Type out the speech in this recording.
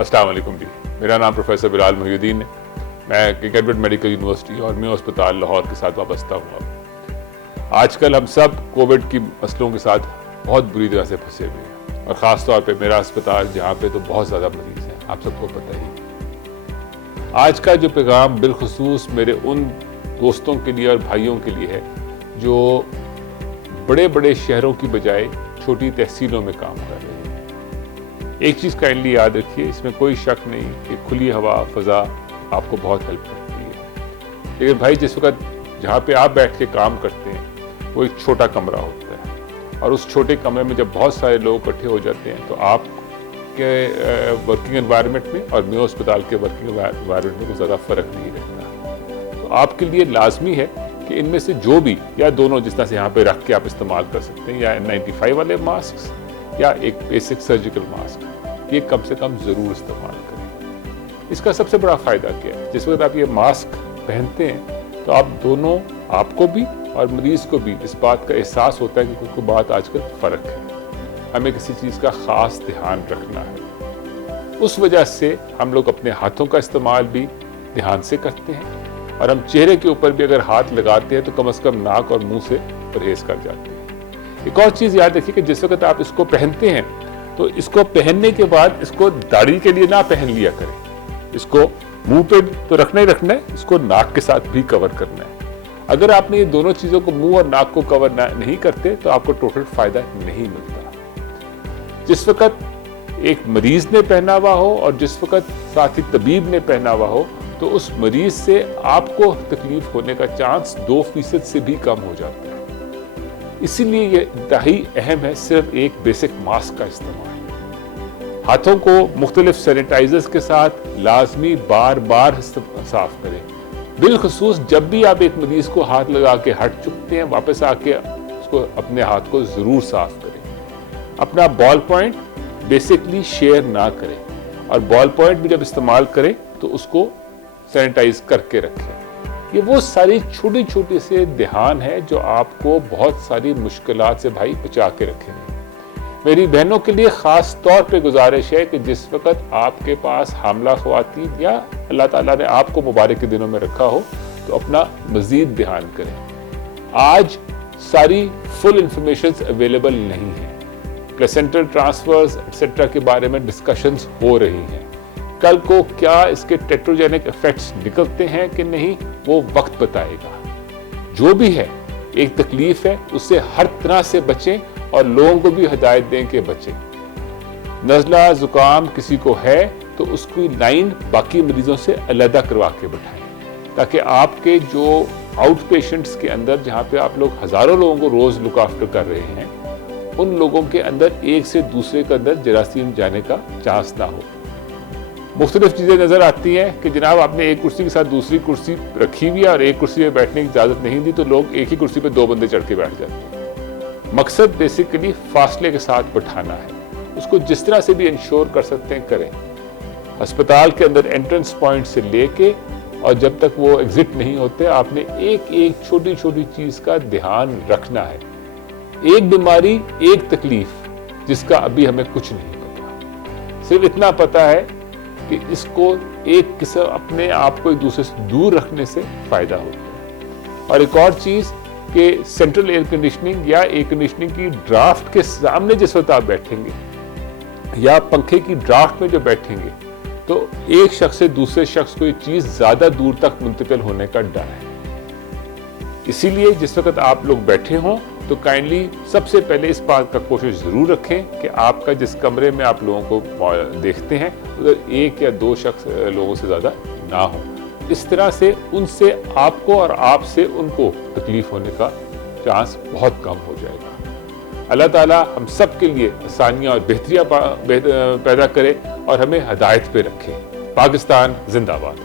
अस्सलाम वालेकुम जी, मेरा नाम प्रोफेसर बिलाल मुहिउद्दीन है। मैं किंग एडवर्ड मेडिकल यूनिवर्सिटी और मेयो अस्पताल लाहौर के साथ वाबस्ता हूँ। आजकल हम सब कोविड की मसलों के साथ बहुत बुरी तरह से फंसे हुए हैं और ख़ास तौर पे मेरा अस्पताल जहाँ पे तो बहुत ज़्यादा मरीज़ हैं, आप सबको पता ही। आज का जो पैगाम बिलखुसूस मेरे उन दोस्तों के लिए और भाइयों के लिए है जो बड़े बड़े शहरों की बजाय छोटी तहसीलों में काम कर रहे हैं। एक चीज़ काइंडली याद रखिए, इसमें कोई शक नहीं कि खुली हवा फ़ज़ा आपको बहुत हेल्प करती है, लेकिन भाई जिस वक्त जहाँ पे आप बैठ के काम करते हैं वो एक छोटा कमरा होता है और उस छोटे कमरे में जब बहुत सारे लोग इकट्ठे हो जाते हैं तो आपके वर्किंग एनवायरनमेंट में और मेयो अस्पताल के वर्किंग एनवायरनमेंट में कोई ज़्यादा फ़र्क नहीं रहता। तो आपके लिए लाजमी है कि इनमें से जो भी या दोनों जिस तरह से यहाँ पे रख के आप इस्तेमाल कर सकते हैं, या N95 वाले मास्क या एक बेसिक सर्जिकल मास्क, ये कम से कम ज़रूर इस्तेमाल करें। इसका सबसे बड़ा फ़ायदा क्या है, जिस वक्त आप ये मास्क पहनते हैं तो आप दोनों, आपको भी और मरीज़ को भी इस बात का एहसास होता है कि कोई बात आजकल फ़र्क है, हमें किसी चीज़ का ख़ास ध्यान रखना है। उस वजह से हम लोग अपने हाथों का इस्तेमाल भी ध्यान से करते हैं और हम चेहरे के ऊपर भी अगर हाथ लगाते हैं तो कम से कम नाक और मुंह से परहेज कर जाते हैं। एक और चीज़ याद रखिए कि जिस वक्त आप इसको पहनते हैं तो इसको पहनने के बाद इसको दाढ़ी के लिए ना पहन लिया करें, इसको मुंह पे तो रखना ही रखना है, इसको नाक के साथ भी कवर करना है। अगर आपने ये दोनों चीज़ों को, मुंह और नाक को कवर नहीं करते तो आपको टोटल फ़ायदा नहीं मिलता। जिस वक्त एक मरीज़ ने पहना हुआ हो और जिस वक्त साथ ही तबीब ने पहना हुआ हो तो उस मरीज से आपको तकलीफ होने का चांस 2% से भी कम हो जाता है। इसीलिए ये इंतहाई अहम है सिर्फ एक बेसिक मास्क का इस्तेमाल। हाथों को मुख्तलिफ सैनिटाइजर्स के साथ लाजमी बार बार साफ करें। बिलखुसूस जब भी आप एक मरीज को हाथ लगा के हट चुकते हैं, वापस आके उसको अपने हाथ को ज़रूर साफ करें। अपना बॉल पॉइंट बेसिकली शेयर ना करें और बॉल पॉइंट भी जब इस्तेमाल करें तो उसको सैनिटाइज करके रखें। ये वो सारी छोटी छोटी से ध्यान है जो आपको बहुत सारी मुश्किलात से भाई बचा के रखेंगे। मेरी बहनों के लिए ख़ास तौर पे गुजारिश है कि जिस वक्त आपके पास हामला ख़वातीन या अल्लाह ताला ने आपको मुबारक के दिनों में रखा हो तो अपना मज़ीद ध्यान करें। आज सारी फुल इंफॉर्मेशन अवेलेबल नहीं है, प्लेसेंटल ट्रांसफर्स एक्सेट्रा के बारे में डिस्कशंस हो रही हैं। कल को क्या इसके टेट्रोजेनिक इफेक्ट्स निकलते हैं कि नहीं वो वक्त बताएगा। जो भी है एक तकलीफ है, उससे हर तरह से बचें और लोगों को भी हिदायत दें कि बचें। नज़ला जुकाम किसी को है तो उसकी लाइन बाकी मरीजों से अलग करवा के बिठाएं ताकि आपके जो आउट पेशेंट्स के अंदर जहाँ पे आप लोग हज़ारों लोगों को रोज़ लुक आफ्टर कर रहे हैं, उन लोगों के अंदर एक से दूसरे के अंदर जरासीम जाने का चांस ना हो। मुख्तलिफ चीज़ें नज़र आती हैं कि जनाब आपने एक कुर्सी के साथ दूसरी कुर्सी रखी हुई है और एक कुर्सी पे बैठने की इजाज़त नहीं दी तो लोग एक ही कुर्सी पे 2 बंदे चढ़ के बैठ जाते हैं। मकसद बेसिकली फासले के साथ बैठाना है, उसको जिस तरह से भी इंश्योर कर सकते हैं करें। अस्पताल के अंदर एंट्रेंस पॉइंट से लेके और जब तक वो एग्जिट नहीं होते आपने एक एक छोटी छोटी चीज़ का ध्यान रखना है। एक बीमारी, एक तकलीफ जिसका अभी हमें कुछ नहीं पता, सिर्फ इतना पता है कि इसको एक किस्म अपने आप को एक दूसरे से दूर रखने से फायदा होता है। और एक और चीज़ कि सेंट्रल एयर कंडीशनिंग या एयर कंडीशनिंग की ड्राफ्ट के सामने जिस वक्त आप बैठेंगे या पंखे की ड्राफ्ट में जो बैठेंगे तो एक शख्स से दूसरे शख्स को ये चीज़ ज़्यादा दूर तक मुंतकिल होने का डर है। इसीलिए जिस वक्त आप लोग बैठे हों तो काइंडली सबसे पहले इस बात का कोशिश ज़रूर रखें कि आपका जिस कमरे में आप लोगों को देखते हैं उधर 1 या 2 शख्स लोगों से ज़्यादा ना हो। इस तरह से उनसे आपको और आपसे उनको तकलीफ होने का चांस बहुत कम हो जाएगा। अल्लाह ताला हम सब के लिए आसानियाँ और बेहतरियाँ पैदा करे और हमें हदायत पे रखे। पाकिस्तान जिंदाबाद।